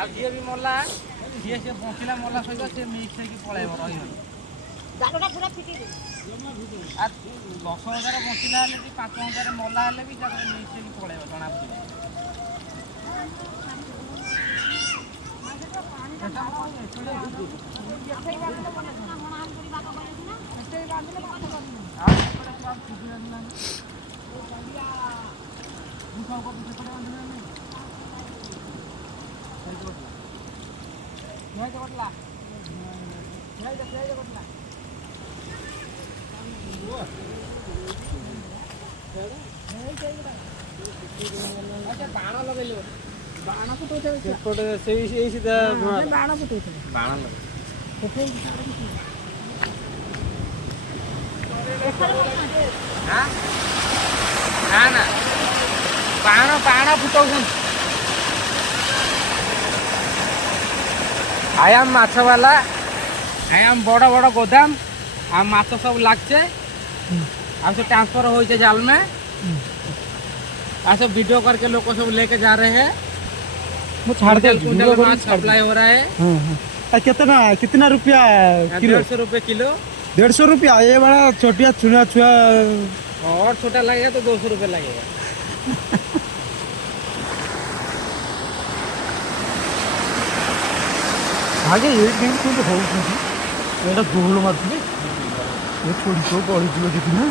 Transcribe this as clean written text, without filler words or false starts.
ଆଉ ଯିଏ ବି ମଲା ଯିଏ ସେ ବଞ୍ଚିଲା ମଲା ସହିତ ସେ ମିକ୍ସ ହେଇକି ପଳେଇବ ରହିବନି। ଜାଲଟା ପୁରା ଫିଟି ଦେ। ଆଉ 10,000 ବଞ୍ଚିଲା ହେଲେ ବି 5,000 ମଲା ହେଲେ ବି ତାପରେ ମିକ୍ସ ହେଇକି ପଳେଇବ ଜଣା ପଡ଼ିବ। ବାଣ ଲଗେଇଲେ ବାଣ ଫୁଟଉଛ ସେଇ ସିଧା ବାଣ ଫୁଟଉଛ ବାଣ ଲଗେଇ ନା ନା ବାଣ ବାଣ ଫୁଟଉଛନ୍ତି। आयाम माछ वाला आयाम बड़ बड़ गोदाम आ माछ सब लागचे आ सब ट्रांसफर हो जाल में आ सब वीडियो करके लोग सब लेके जा रहे हैं। कुंटल माछ सप्लाई हो रहा है। कितना कितना रुपया किलो? 150 रुपये किलो। 150 रुपया। ये बड़ा छोटिया छुआ छुआ और छोटा लगेगा तो 200 रुपये लगेगा। आगे ये गेम तो बहुत है। ये तो गोल मारती है। ये छोटी तो बड़ी किलो कितना